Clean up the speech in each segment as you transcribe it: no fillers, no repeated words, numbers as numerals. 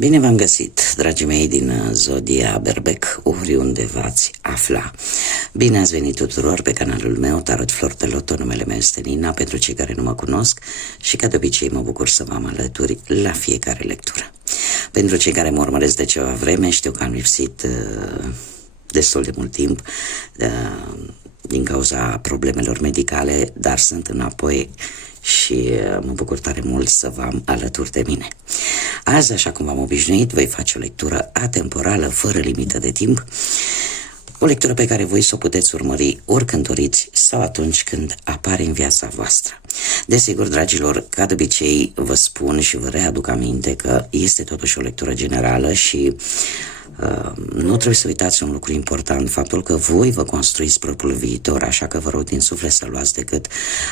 Bine v-am găsit, dragii mei din Zodia Berbec, oriunde v-ați afla. Bine ați venit tuturor pe canalul meu, Tarot Flor de Loto, numele meu este Nina, pentru cei care nu mă cunosc și ca de obicei mă bucur să vă am alături la fiecare lectură. Pentru cei care mă urmăresc de ceva vreme, știu că am lipsit destul de mult timp din cauza problemelor medicale, dar sunt înapoi și mă bucur tare mult să vă am alături de mine. Azi, așa cum v-am obișnuit, voi face o lectură atemporală, fără limită de timp, o lectură pe care voi să o puteți urmări oricând doriți sau atunci când apare în viața voastră. Desigur, dragilor, ca de obicei vă spun și vă readuc aminte că este totuși o lectură generală și nu trebuie să uitați un lucru important, faptul că voi vă construiți propriul viitor, așa că vă rog din suflet să luați decât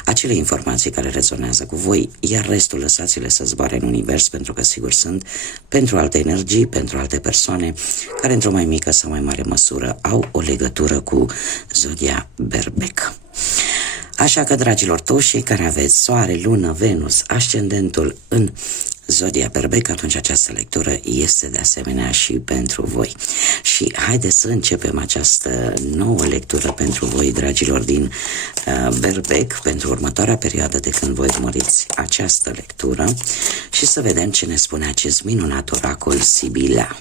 acele informații care rezonează cu voi, iar restul lăsați-le să zboare în univers, pentru că sigur sunt pentru alte energii, pentru alte persoane care într-o mai mică sau mai mare măsură au o legătură cu Zodia Berbec. Așa că, dragilor, toți cei care aveți Soare, Lună, Venus, ascendentul în Zodia Berbec, atunci această lectură este de asemenea și pentru voi. Și haideți să începem această nouă lectură pentru voi, dragilor din Berbec, pentru următoarea perioadă de când voi urmăriți această lectură și să vedem ce ne spune acest minunat oracol Sibila.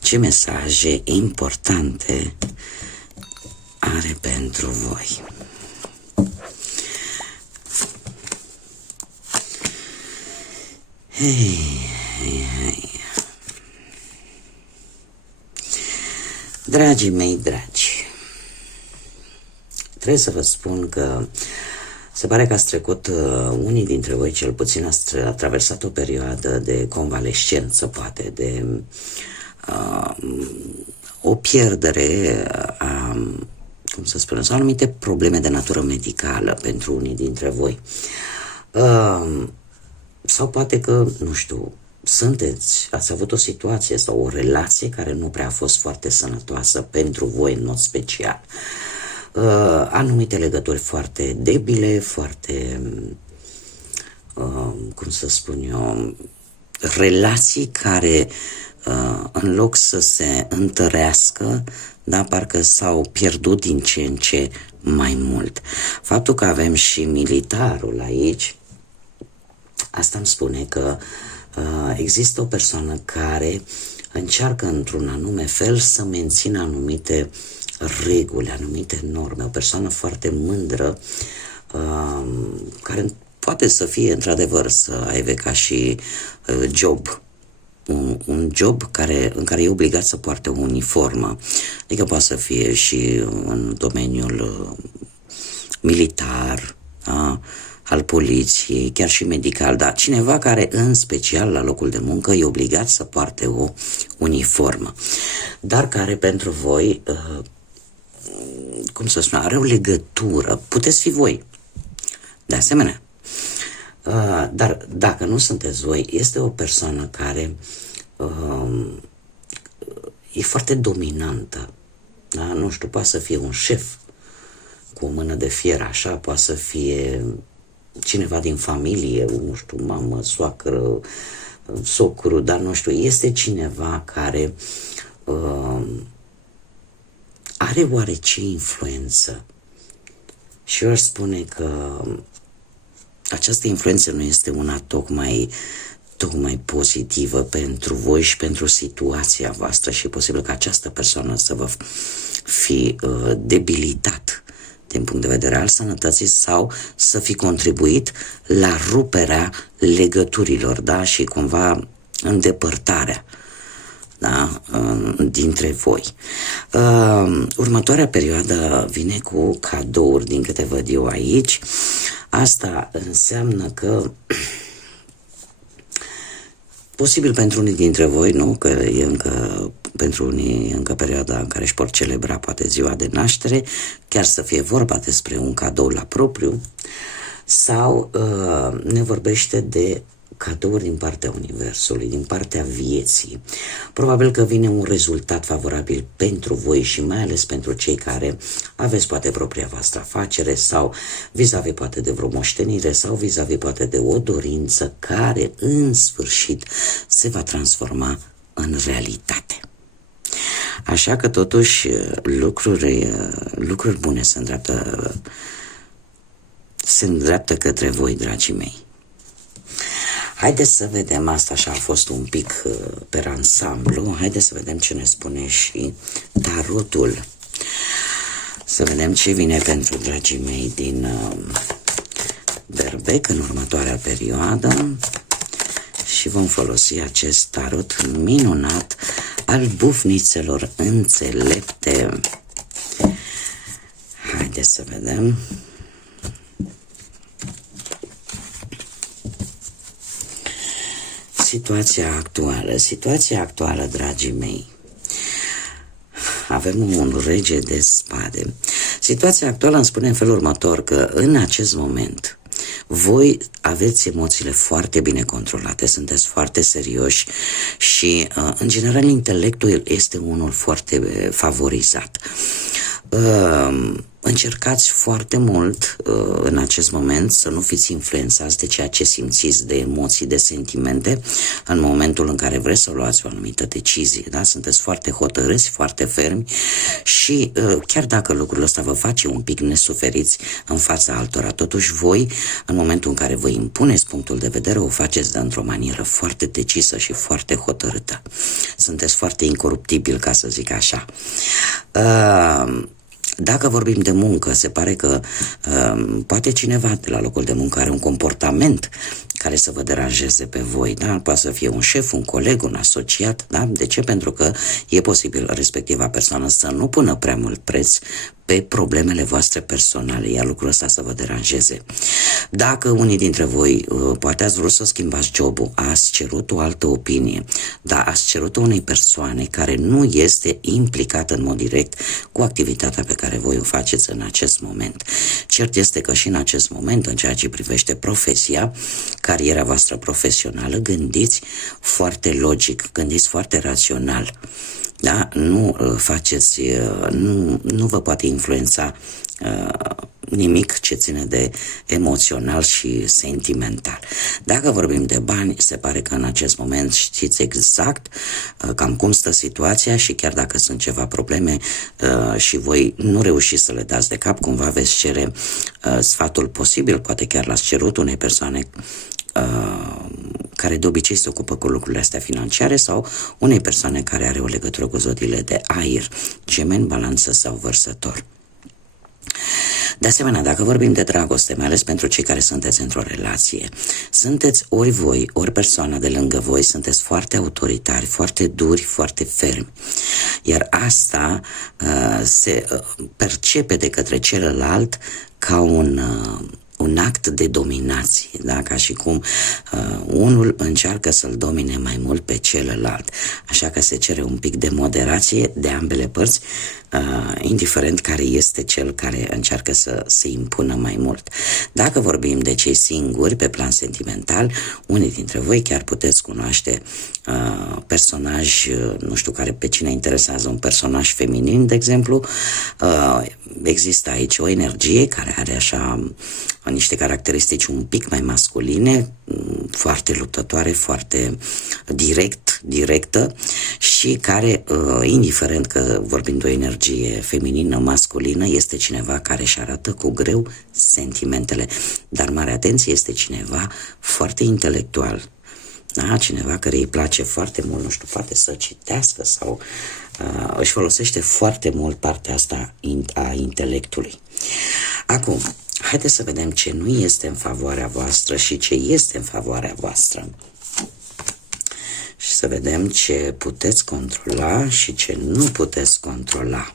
Ce mesaje importante are pentru voi. Hei. Dragii mei dragi, trebuie să vă spun că se pare că ați trecut, unii dintre voi cel puțin ați traversat o perioadă de convalescență, poate de o pierdere a, cum să spunem, sau anumite probleme de natură medicală pentru unii dintre voi. Sau poate că, nu știu, ați avut o situație sau o relație care nu prea a fost foarte sănătoasă pentru voi în mod special. Anumite legături foarte debile, foarte, cum să spun eu, relații care în loc să se întărească, da, parcă s-au pierdut din ce în ce mai mult. Faptul că avem și militarul aici, asta îmi spune că există o persoană care încearcă într-un anume fel să mențină anumite reguli, anumite norme, o persoană foarte mândră, care poate să fie într-adevăr să aibă ca și job, un job în care e obligat să poarte o uniformă, adică poate să fie și în domeniul militar, al poliției, chiar și medical, dar cineva care în special la locul de muncă e obligat să poarte o uniformă, dar care pentru voi, cum să spun, are o legătură, puteți fi voi, de asemenea. Dar dacă nu sunteți voi, este o persoană care e foarte dominantă, da? Nu știu, poate să fie un șef cu o mână de fier, așa, poate să fie cineva din familie, nu știu, mamă, soacră, socru, dar nu știu, este cineva care are oarece influență și eu aș spune că această influență nu este una tocmai pozitivă pentru voi și pentru situația voastră și e posibil ca această persoană să vă fi debilitat din punct de vedere al sănătății sau să fi contribuit la ruperea legăturilor, da, și cumva îndepărtarea, da, dintre voi. Următoarea perioadă vine cu cadouri, din câte văd eu aici. Asta înseamnă că posibil pentru unii dintre voi, nu, că e încă pentru unii încă perioada în care își pot celebra poate ziua de naștere, chiar să fie vorba despre un cadou la propriu, sau ne vorbește de cadouri din partea Universului, din partea vieții. Probabil că vine un rezultat favorabil pentru voi și mai ales pentru cei care aveți poate propria voastră afacere sau vis-a-vis poate de vreo moștenire sau vis-a-vis poate de o dorință care în sfârșit se va transforma în realitate. Așa că totuși lucruri bune se îndreaptă către voi, dragii mei. Haideți să vedem, asta așa a fost un pic pe ansamblu, haideți să vedem ce ne spune și tarotul. Să vedem ce vine pentru dragii mei din Berbec în următoarea perioadă și vom folosi acest tarot minunat al bufnițelor înțelepte. Haideți să vedem. Situația actuală, dragii mei. Avem un rege de spade. Situația actuală îmi spune în felul următor, că în acest moment voi aveți emoțiile foarte bine controlate, sunteți foarte serioși și, în general, intelectul este unul foarte favorizat. Încercați foarte mult în acest moment să nu fiți influențați de ceea ce simțiți, de emoții, de sentimente în momentul în care vreți să luați o anumită decizie, da? Sunteți foarte hotărâți, foarte fermi și chiar dacă lucrul ăsta vă face un pic nesuferiți în fața altora, totuși voi, în momentul în care vă impuneți punctul de vedere, o faceți într-o manieră foarte decisă și foarte hotărâtă. Sunteți foarte incoruptibili, ca să zic așa. Dacă vorbim de muncă, se pare că poate cineva de la locul de muncă are un comportament care să vă deranjeze pe voi, da? Poate să fie un șef, un coleg, un asociat, da? De ce? Pentru că e posibil respectiva persoană să nu pună prea mult preț pe problemele voastre personale, iar lucrul ăsta să vă deranjeze. Dacă unii dintre voi poate ați vrut să schimbați jobul, ați cerut o altă opinie, dar ați cerut unei persoane care nu este implicată în mod direct cu activitatea pe care voi o faceți în acest moment. Cert este că și în acest moment, în ceea ce privește profesia, cariera voastră profesională, gândiți foarte logic, gândiți foarte rațional. Da? Nu faceți, nu vă poate influența nimic ce ține de emoțional și sentimental. Dacă vorbim de bani, se pare că în acest moment știți exact cam cum stă situația și chiar dacă sunt ceva probleme și voi nu reușiți să le dați de cap, cumva veți cere sfatul posibil, poate chiar l-ați cerut unei persoane care de obicei se ocupă cu lucrurile astea financiare sau unei persoane care are o legătură cu zodiile de aer, Gemeni, Balanță sau Vărsător. De asemenea, dacă vorbim de dragoste, mai ales pentru cei care sunteți într-o relație, sunteți ori voi, ori persoana de lângă voi, sunteți foarte autoritari, foarte duri, foarte fermi. Iar asta se percepe de către celălalt ca un act de dominație, da? Ca și cum unul încearcă să-l domine mai mult pe celălalt. Așa că se cere un pic de moderație de ambele părți, indiferent care este cel care încearcă să se impună mai mult. Dacă vorbim de cei singuri pe plan sentimental, unii dintre voi chiar puteți cunoaște personaj, nu știu care pe cine interesează, un personaj feminin, de exemplu. Există aici o energie care are așa niște caracteristici un pic mai masculine, foarte luptătoare, foarte directă și care, indiferent că vorbim de o energie feminină, masculină, este cineva care își arată cu greu sentimentele. Dar mare atenție, este cineva foarte intelectual. Da? Cineva care îi place foarte mult, nu știu, poate să citească sau își folosește foarte mult partea asta a intelectului. Acum, haideți să vedem ce nu este în favoarea voastră și ce este în favoarea voastră. Și să vedem ce puteți controla și ce nu puteți controla.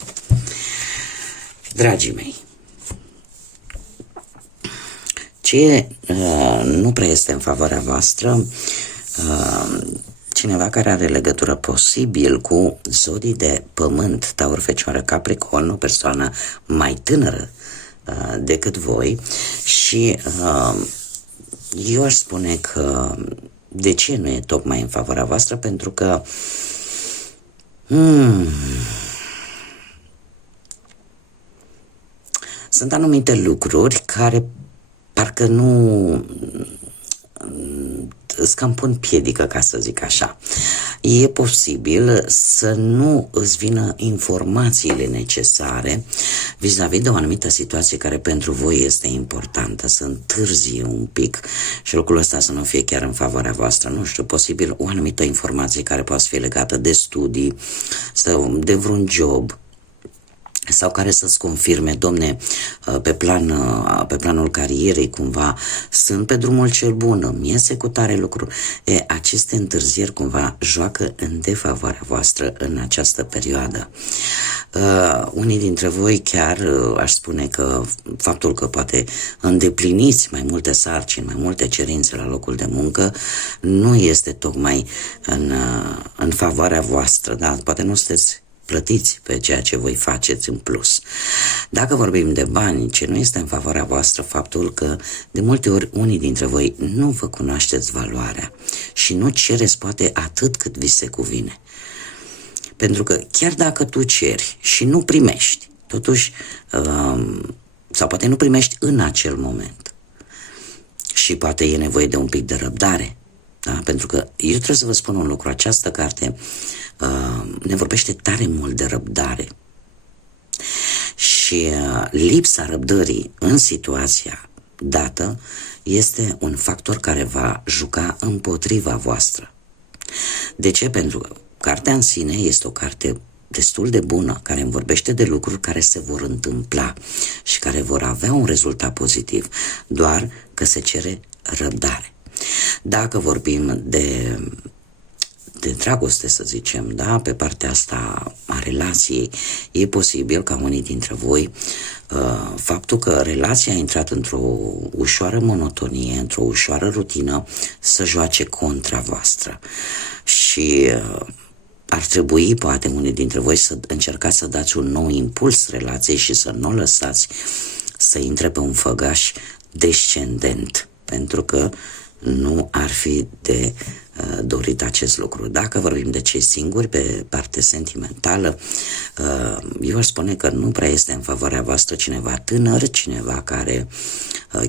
Dragii mei, ce nu prea este în favoarea voastră, cineva care are legătură posibil cu zodii de pământ, Taur, Fecioară, Capricorn, o persoană mai tânără decât voi și eu aș spune că De ce nu e tocmai în favoarea voastră? Pentru că sunt anumite lucruri care parcă nu îți cam pun piedică, ca să zic așa. E posibil să nu îți vină informațiile necesare vis-a-vis de o anumită situație care pentru voi este importantă, să întârzie un pic și lucrul ăsta să nu fie chiar în favoarea voastră. Nu știu, posibil o anumită informație care poate fi legată de studii sau de vreun job, sau care să-ți confirme, domne, pe planul carierei cumva sunt pe drumul cel bun, îmi iese cu tare lucru. Aceste întârzieri cumva joacă în defavoarea voastră în această perioadă. Unii dintre voi chiar aș spune că faptul că poate îndepliniți mai multe sarcini, mai multe cerințe la locul de muncă nu este tocmai în favoarea voastră, da? Poate nu sunteți plătiți pe ceea ce voi faceți în plus. Dacă vorbim de bani, ce nu este în favoarea voastră, faptul că de multe ori unii dintre voi nu vă cunoașteți valoarea și nu cereți poate atât cât vi se cuvine. Pentru că chiar dacă tu ceri și nu primești, totuși, sau poate nu primești în acel moment și poate e nevoie de un pic de răbdare, da? Pentru că eu trebuie să vă spun un lucru, această carte ne vorbește tare mult de răbdare și lipsa răbdării în situația dată este un factor care va juca împotriva voastră. De ce? Pentru că cartea în sine este o carte destul de bună, care îmi vorbește de lucruri care se vor întâmpla și care vor avea un rezultat pozitiv, doar că se cere răbdare. Dacă vorbim de dragoste, să zicem, da, pe partea asta a relației, e posibil ca unii dintre voi, faptul că relația a intrat într-o ușoară monotonie, într-o ușoară rutină, să joace contra voastră. Și ar trebui, poate, unii dintre voi să încercați să dați un nou impuls relației și să nu o lăsați să intre pe un făgaș descendent, pentru că nu ar fi de dorit acest lucru. Dacă vorbim de cei singuri pe parte sentimentală, eu aș spune că nu prea este în favoarea voastră cineva tânăr, cineva care,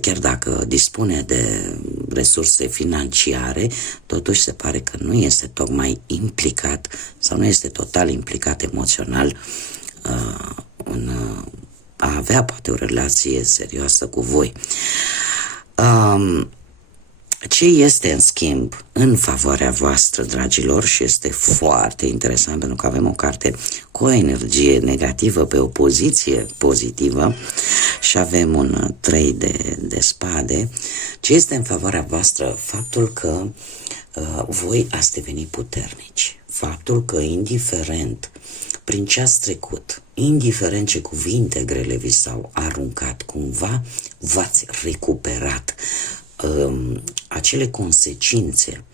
chiar dacă dispune de resurse financiare, totuși se pare că nu este tocmai implicat sau nu este total implicat emoțional în a avea poate o relație serioasă cu voi. Ce este, în schimb, în favoarea voastră, dragilor, și este foarte interesant pentru că avem o carte cu o energie negativă pe o poziție pozitivă și avem un 3 de spade, ce este în favoarea voastră? Faptul că voi ați devenit puternici, faptul că indiferent prin ce ați trecut, indiferent ce cuvinte grele vi s-au aruncat, cumva v-ați recuperat. Acele consecințe,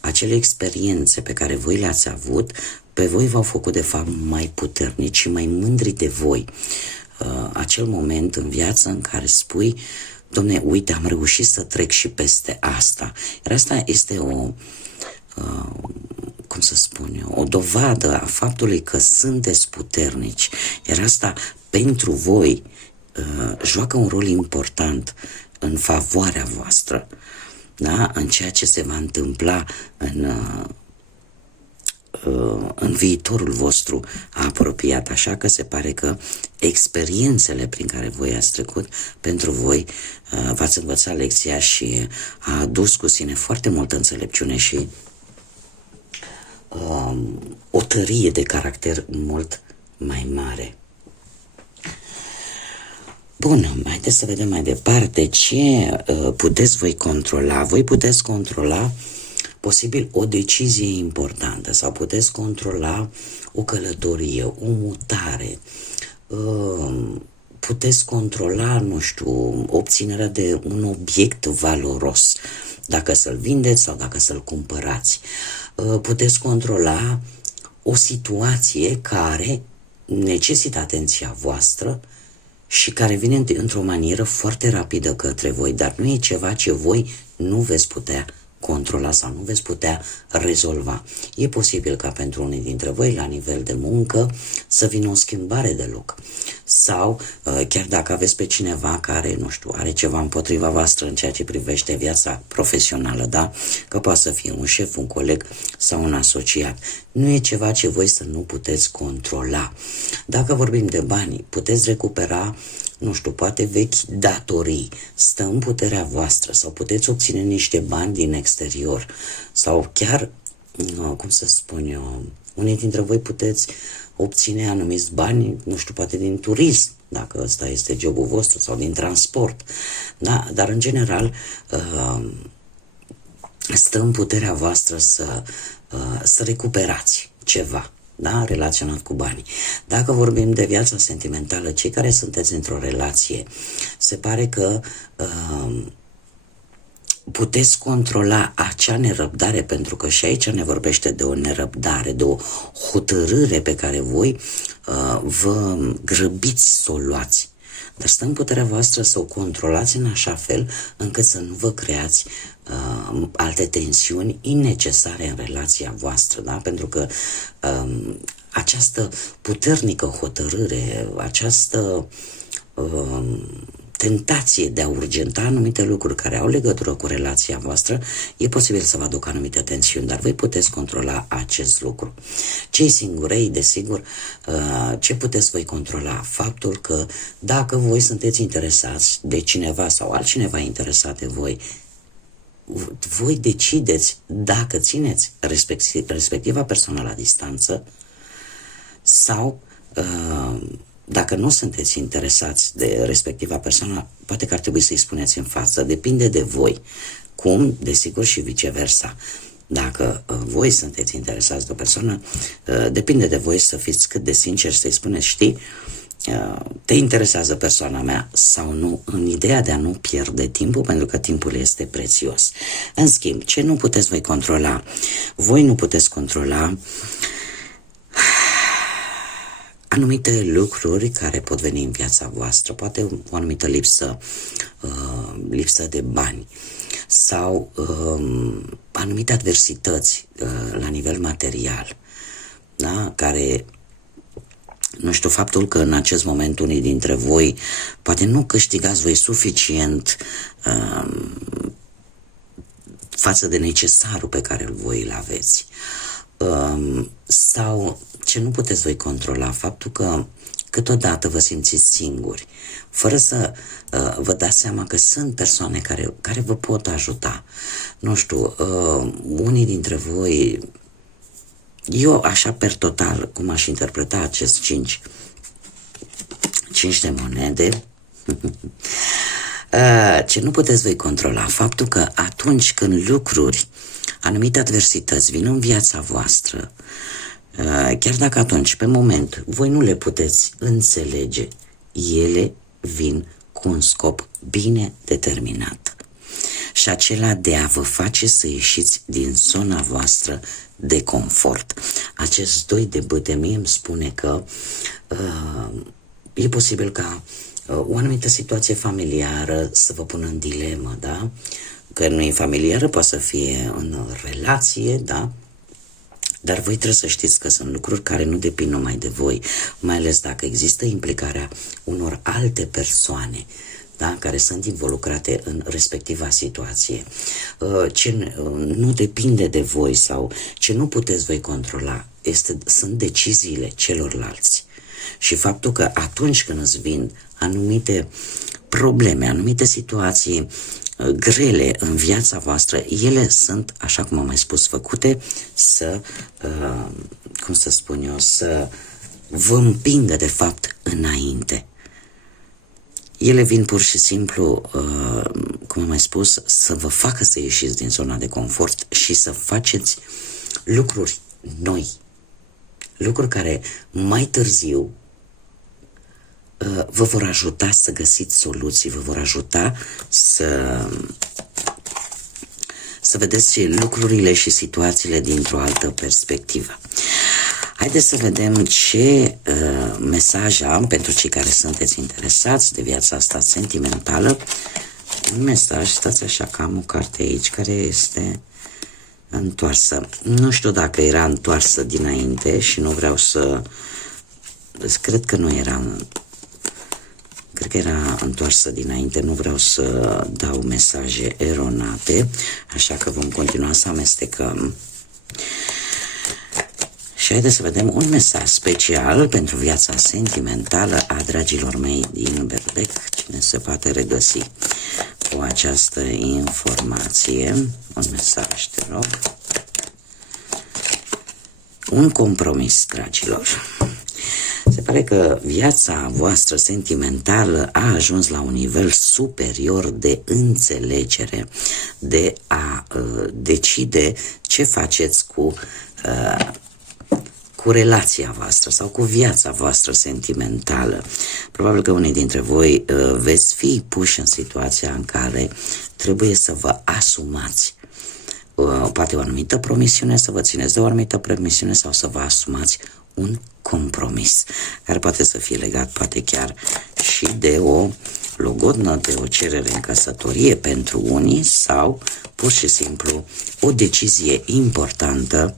acele experiențe pe care voi le-ați avut, pe voi v-au făcut de fapt mai puternici și mai mândri de voi. Acel moment în viață în care spui, domne, uite, am reușit să trec și peste asta. Iar asta este cum să spun eu, o dovadă a faptului că sunteți puternici. Iar asta pentru voi joacă un rol important în favoarea voastră, da? În ceea ce se va întâmpla în viitorul vostru apropiat, așa că se pare că experiențele prin care voi ați trecut, pentru voi v-ați învățat lecția și a adus cu sine foarte multă înțelepciune și o tărie de caracter mult mai mare. Bun, haideți să vedem mai departe ce puteți voi controla. Voi puteți controla posibil o decizie importantă sau puteți controla o călătorie, o mutare, puteți controla, nu știu, obținerea de un obiect valoros, dacă să-l vindeți sau dacă să-l cumpărați. Puteți controla o situație care necesită atenția voastră și care vine într-o manieră foarte rapidă către voi, dar nu e ceva ce voi nu veți putea controla sau nu veți putea rezolva. E posibil ca pentru unii dintre voi, la nivel de muncă, să vină o schimbare de loc. Sau, chiar dacă aveți pe cineva care, nu știu, are ceva împotriva voastră în ceea ce privește viața profesională, da? Că poate să fie un șef, un coleg sau un asociat. Nu e ceva ce voi să nu puteți controla. Dacă vorbim de bani, puteți recupera, nu știu, poate vechi datorii, stă în puterea voastră, sau puteți obține niște bani din exterior, sau chiar, cum să spun eu, unii dintre voi puteți obține anumiți bani, nu știu, poate din turism, dacă ăsta este jobul vostru, sau din transport, da? Dar în general stă în puterea voastră să recuperați ceva, da? Relaționat cu banii. Dacă vorbim de viața sentimentală, cei care sunteți într-o relație, se pare că puteți controla acea nerăbdare, pentru că și aici ne vorbește de o nerăbdare, de o hotărâre pe care voi vă grăbiți să o luați. Dar stă în puterea voastră să o controlați în așa fel încât să nu vă creați alte tensiuni innecesare în relația voastră, da? Pentru că această puternică hotărâre, această tentație de a urgenta anumite lucruri care au legătură cu relația voastră, e posibil să vă aducă anumite tensiuni, dar voi puteți controla acest lucru. Cei singurei, desigur, ce puteți voi controla? Faptul că dacă voi sunteți interesați de cineva sau altcineva interesat de voi, voi decideți dacă țineți respectiva persoană la distanță sau dacă nu sunteți interesați de respectiva persoană, poate că ar trebui să-i spuneți în față. Depinde de voi. Cum? Desigur și viceversa. Dacă voi sunteți interesați de o persoană, depinde de voi să fiți cât de sinceri, să-i spuneți, știi, te interesează persoana mea sau nu, în ideea de a nu pierde timpul, pentru că timpul este prețios. În schimb, ce nu puteți voi controla? Voi nu puteți controla anumite lucruri care pot veni în viața voastră, poate o anumită lipsă de bani sau anumite adversități la nivel material, da? Care, nu știu, faptul că în acest moment unii dintre voi poate nu câștigați voi suficient față de necesarul pe care voi îl aveți. Sau ce nu puteți voi controla, faptul că câteodată vă simțiți singuri, fără să vă dați seama că sunt persoane care vă pot ajuta. Nu știu, unii dintre voi, eu așa per total, cum aș interpreta acest 5 de monede, ce nu puteți voi controla, faptul că atunci când lucruri, anumite adversități vin în viața voastră, chiar dacă atunci, pe moment, voi nu le puteți înțelege, ele vin cu un scop bine determinat. Și acela de a vă face să ieșiți din zona voastră de confort. Acest 2 de bâte mie îmi spune că e posibil ca o anumită situație familiară să vă pună în dilemă, da? Că nu e familiară, poate să fie în relație, da? Dar voi trebuie să știți că sunt lucruri care nu depind numai de voi, mai ales dacă există implicarea unor alte persoane, da, care sunt involucrate în respectiva situație. Ce nu depinde de voi sau ce nu puteți voi controla sunt deciziile celorlalți. Și faptul că atunci când îți vin anumite probleme, anumite situații grele în viața voastră, ele sunt, așa cum am mai spus, făcute să, cum să spun eu, să vă împingă de fapt înainte. Ele vin pur și simplu, cum am mai spus, să vă facă să ieșiți din zona de confort și să faceți lucruri noi, lucruri care mai târziu vă vor ajuta să găsiți soluții, vă vor ajuta să vedeți lucrurile și situațiile dintr-o altă perspectivă. Haideți să vedem ce mesaj am pentru cei care sunteți interesați de viața asta sentimentală. Un mesaj, stați așa că am o carte aici care este întoarsă. Nu știu dacă era întoarsă dinainte și nu vreau să... Cred că nu era... Cred că era întoarsă dinainte, nu vreau să dau mesaje eronate, așa că vom continua să amestecăm. Și haideți să vedem un mesaj special pentru viața sentimentală a dragilor mei din Berbec. Cine se poate regăsi cu această informație? Un mesaj, te rog. Un compromis, dragilor. Se pare că viața voastră sentimentală a ajuns la un nivel superior de înțelegere, de a decide ce faceți cu relația voastră sau cu viața voastră sentimentală. Probabil că unii dintre voi veți fi puși în situația în care trebuie să vă asumați poate o anumită promisiune, să vă țineți de o anumită promisiune sau să vă asumați un compromis, care poate să fie legat poate chiar și de o logodnă, de o cerere în căsătorie pentru unii sau pur și simplu o decizie importantă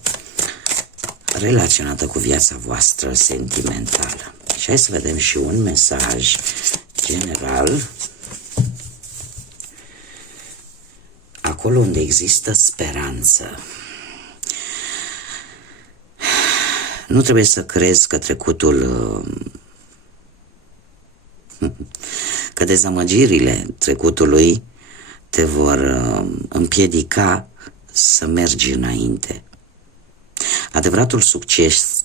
relaționată cu viața voastră sentimentală. Și hai să vedem și un mesaj general. Acolo unde există speranță. Nu trebuie să crezi că trecutul, că dezamăgirile trecutului te vor împiedica să mergi înainte. Adevăratul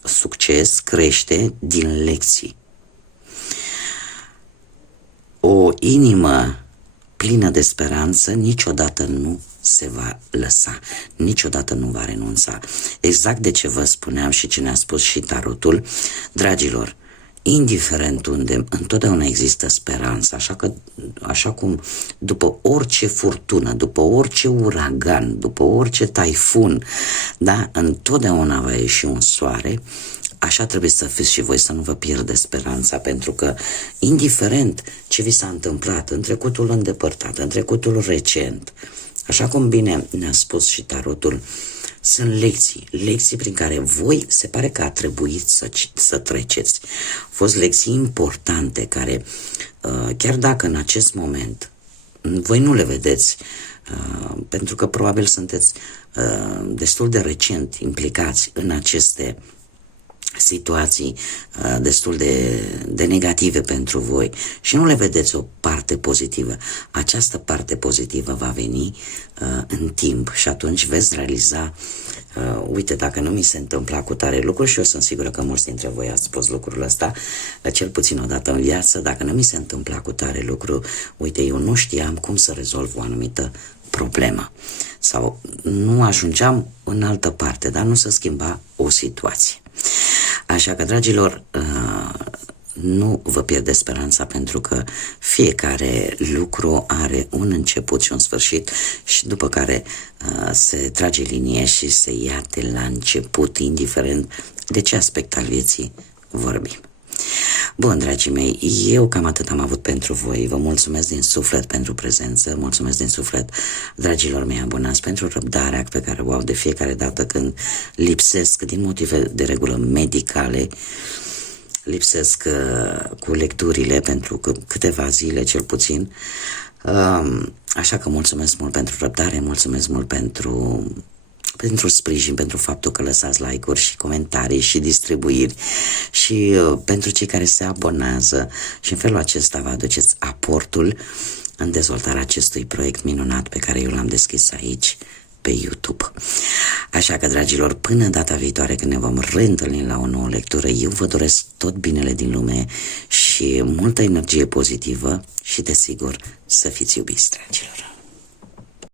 succes crește din lecții. O inimă plină de speranță niciodată nu se va lăsa, niciodată nu va renunța. Exact de ce vă spuneam și ce ne-a spus și tarotul, dragilor, indiferent unde, întotdeauna există speranță, așa cum după orice furtună, după orice uragan, după orice taifun, da, întotdeauna va ieși un soare. Așa trebuie să fiți și voi, să nu vă pierdeți speranța, pentru că indiferent ce vi s-a întâmplat în trecutul îndepărtat, în trecutul recent, așa cum bine ne-a spus și tarotul, sunt lecții prin care voi se pare că a trebuit să treceți. Au fost lecții importante care, chiar dacă în acest moment voi nu le vedeți, pentru că probabil sunteți destul de recent implicați în aceste situații destul de negative pentru voi și nu le vedeți o parte pozitivă. Această parte pozitivă va veni în timp și atunci veți realiza uite, dacă nu mi se întâmpla cu tare lucru, și eu sunt sigură că mulți dintre voi ați spus lucrul ăsta, cel puțin odată în viață, dacă nu mi se întâmpla cu tare lucru, uite, eu nu știam cum să rezolv o anumită problemă sau nu ajungeam în altă parte, dar nu se schimba o situație. Așa că, dragilor, nu vă pierdeți speranța, pentru că fiecare lucru are un început și un sfârșit și după care se trage linie și se ia de la început, indiferent de ce aspect al vieții vorbim. Bun, dragii mei, eu cam atât am avut pentru voi. Vă mulțumesc din suflet pentru prezență, mulțumesc din suflet dragilor mei abonați pentru răbdarea pe care o au de fiecare dată când lipsesc din motive de regulă medicale, lipsesc cu lecturile pentru câteva zile cel puțin. Așa că mulțumesc mult pentru răbdare, mulțumesc mult pentru sprijin, pentru faptul că lăsați like-uri și comentarii și distribuiri și pentru cei care se abonează și în felul acesta vă aduceți aportul în dezvoltarea acestui proiect minunat pe care eu l-am deschis aici pe YouTube. Așa că, dragilor, până data viitoare când ne vom reîntâlni la o nouă lectură, eu vă doresc tot binele din lume și multă energie pozitivă și, desigur, să fiți iubiți, dragilor.